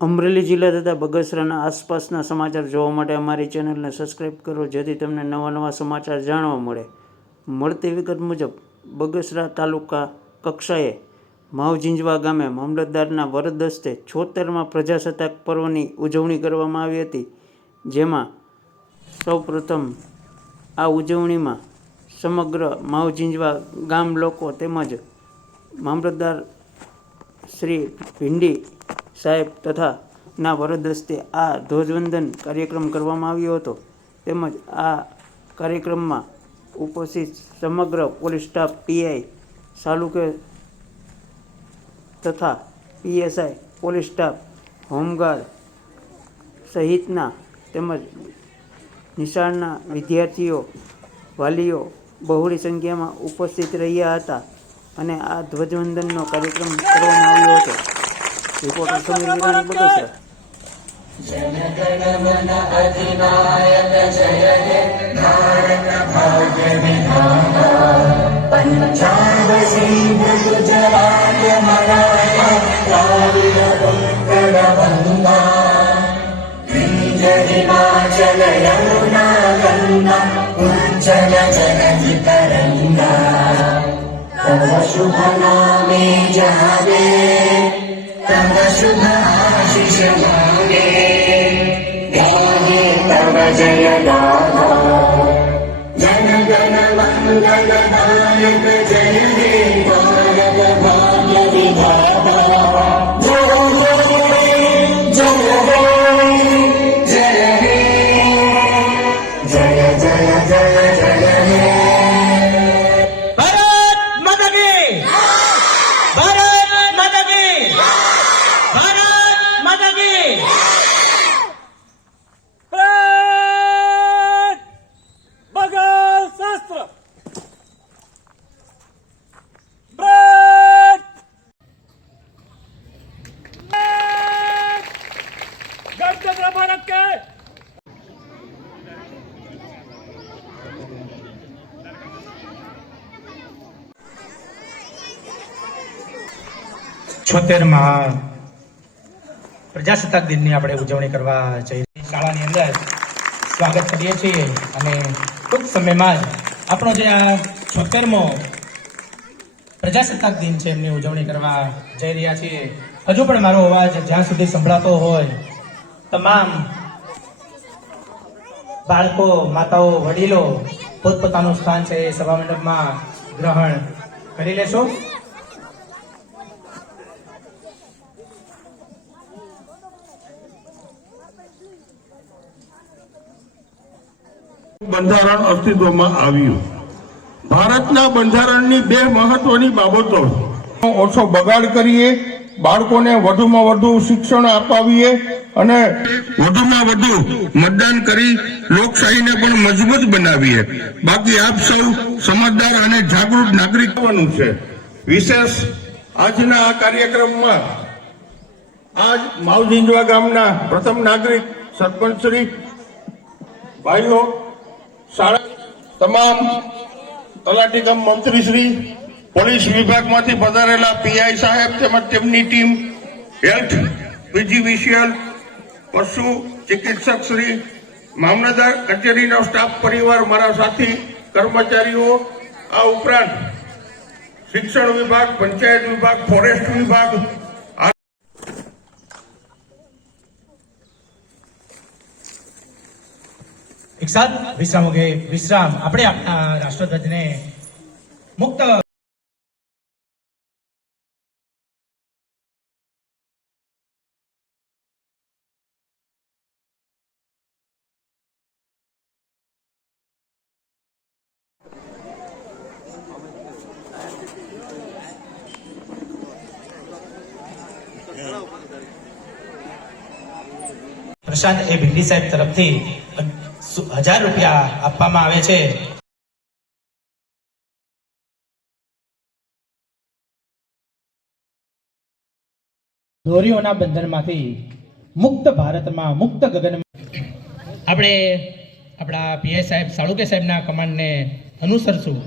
અમરેલી જિલ્લા તથા બગસરાના આસપાસના સમાચાર જોવા માટે અમારી ચેનલને સબસ્ક્રાઈબ કરો, જેથી તમને નવા નવા સમાચાર જાણવા મળે. મળતી વિગત મુજબ બગસરા તાલુકા કક્ષાએ માવજીંજવા ગામે મામલતદારના વરદ હસ્તે 76મા પ્રજાસત્તાક પર્વની ઉજવણી કરવામાં આવી હતી. જેમાં સૌપ્રથમ આ ઉજવણીમાં સમગ્ર માવજીંજવા ગામ લોકો તેમજ મામલતદાર શ્રી ભીંડી સાહેબ તથા ના વરદ હસ્તે આ ધ્વજવંદન કાર્યક્રમ કરવામાં આવ્યો હતો. તેમજ આ કાર્યક્રમમાં ઉપસ્થિત સમગ્ર પોલીસ સ્ટાફ, પીઆઈ, સાલુકે તથા પીએસઆઈ, પોલીસ સ્ટાફ, હોમગાર્ડ સહિતના તેમજ નિશાળના વિદ્યાર્થીઓ, વાલીઓ બહોળી સંખ્યામાં ઉપસ્થિત રહ્યા હતા અને આ ધ્વજવંદનનો કાર્યક્રમ કરવામાં આવ્યો હતો. રિપોર્ટર સમીર વિરાણી, બગસરા. जनगणमन अधिनायक जय हे भारत भाग्य विधाता पंजाब सिंध गुजरात मराठा द्राविड उत्कल गंगा द्विज हिमाचल यमुना गंगा उज्जल जगति तरंगा तव शुभ नामे जागे तव शुभ आशीष मांगे गाहे तव जय गाथा जन गण मंगल नायक जय हे भारत भाग्य विधाता છોતેરમાં પ્રજાસત્તાક દિનની આપણે ઉજવણી કરવા જઈ શાળાની અંદર સ્વાગત કરીએ છીએ અને ટૂંક સમયમાં જ આપણો જે આ 76મો પ્રજાસત્તાક દિન છે એમની ઉજવણી કરવા જઈ રહ્યા છીએ. હજુ પણ મારો અવાજ જ્યાં સુધી સંભળાતો હોય તમામ બાળકો, માતાઓ, વડીલો પોતપોતાનું સ્થાન છે એ સભા મંડપમાં ગ્રહણ કરી લેશો. બંધારણ અસ્તિત્વમાં આવ્યું. ભારતના બંધારણની બે મહત્વની બાબતો: ઓછો બગાડ કરીએ, બાળકોને વધુમાં વધુ શિક્ષણ અપાવીએ અને વધુમાં વધુ મતદાન કરી લોકશાહીને પણ મજબૂત બનાવીએ. બાકી આપ સૌ સમજદાર અને જાગૃત નાગરિક બનવાનું છે. વિશેષ આજના આ કાર્યક્રમમાં આજ માવજીંજવા ગામના પ્રથમ નાગરિક સરપંચ શ્રી, ભાઈઓ, શાળા તમામ તલાટી કમ મંત્રી શ્રી, પોલીસ વિભાગમાંથી પધારેલા પીઆઈ સાહેબ તેમજ તેમની ટીમ, હેલ્થ, વિજિવિશિયલ, પશુ ચિકિત્સક શ્રી, મામલતદાર કચેરીનો સ્ટાફ પરિવાર, મારા સાથી કર્મચારીઓ, આ ઉપરાંત શિક્ષણ વિભાગ, પંચાયત વિભાગ, ફોરેસ્ટ વિભાગ, એક સાથ વિશ્રામ વગેરે વિશ્રામ આપણે આપણા રાષ્ટ્રધ્વજને મુક્ત પ્રશાંત એ ભીંડી સાહેબ તરફથી 1000 રૂપિયા આપવામાં આવે છે. દોરીઓના બંધનમાંથી મુક્ત ભારતમાં, મુક્ત ગગનમાં આપણે આપણા પીઆઈ સાહેબ, સાળુકે સાહેબના કમાન્ડને અનુસરશું.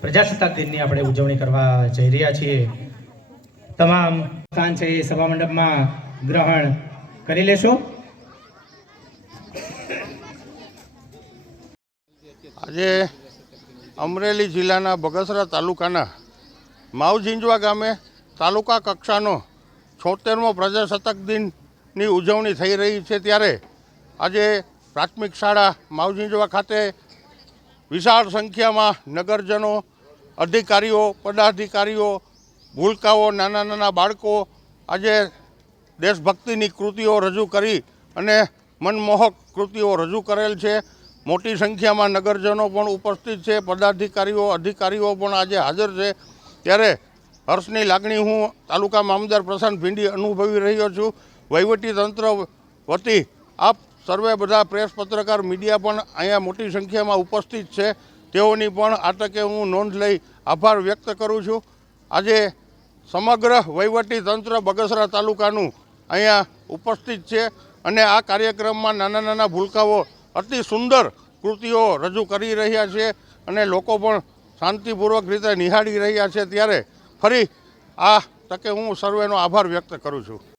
પ્રજાસત્તાક દિનની આપણે ઉજવણી કરવા જઈ રહ્યા છીએ. તમામ સ્થાન છે એ સભા મંડપમાં ગ્રહણ કરી લેશો. આજે અમરેલી જિલ્લાના બગસરા તાલુકાના માવઝીંજવા ગામે તાલુકા કક્ષાનો 76મો પ્રજાસત્તાક દિનની ઉજવણી થઈ રહી છે. ત્યારે આજે પ્રાથમિક શાળા માવઝીંજવા ખાતે વિશાળ સંખ્યામાં નગરજનો, અધિકારીઓ, પદાધિકારીઓ, ભૂલકાઓ, નાના નાના બાળકો આજે દેશભક્તિની કૃતિઓ રજૂ કરી અને મનમોહક કૃતિઓ રજૂ કરેલ છે. મોટી સંખ્યામાં નગરજનો પણ ઉપસ્થિત છે, પદાધિકારીઓ, અધિકારીઓ પણ આજે હાજર છે. ત્યારે હર્ષની લાગણી હું તાલુકા મામલતદાર પ્રશાંત ભીંડી અનુભવી રહ્યો છું. વહીવટી તંત્ર વતી આપ સર્વે બધા પ્રેસ, પત્રકાર, મીડિયા પણ અહીંયા મોટી સંખ્યામાં ઉપસ્થિત છે. તેઓની પણ આ તકે હું નોંધ લઈ આભાર વ્યક્ત કરું છું. આજે સમગ્ર વહીવટી તંત્ર બગસરા તાલુકાનું અહીંયા ઉપસ્થિત છે અને આ કાર્યક્રમમાં નાના નાના ભૂલકાઓ અતિ સુંદર કૃતિઓ રજૂ કરી રહ્યા છે અને લોકો પણ શાંતિપૂર્વક રીતે નિહાળી રહ્યા છે. ત્યારે ફરી આ તકે હું સર્વેનો આભાર વ્યક્ત કરું છું.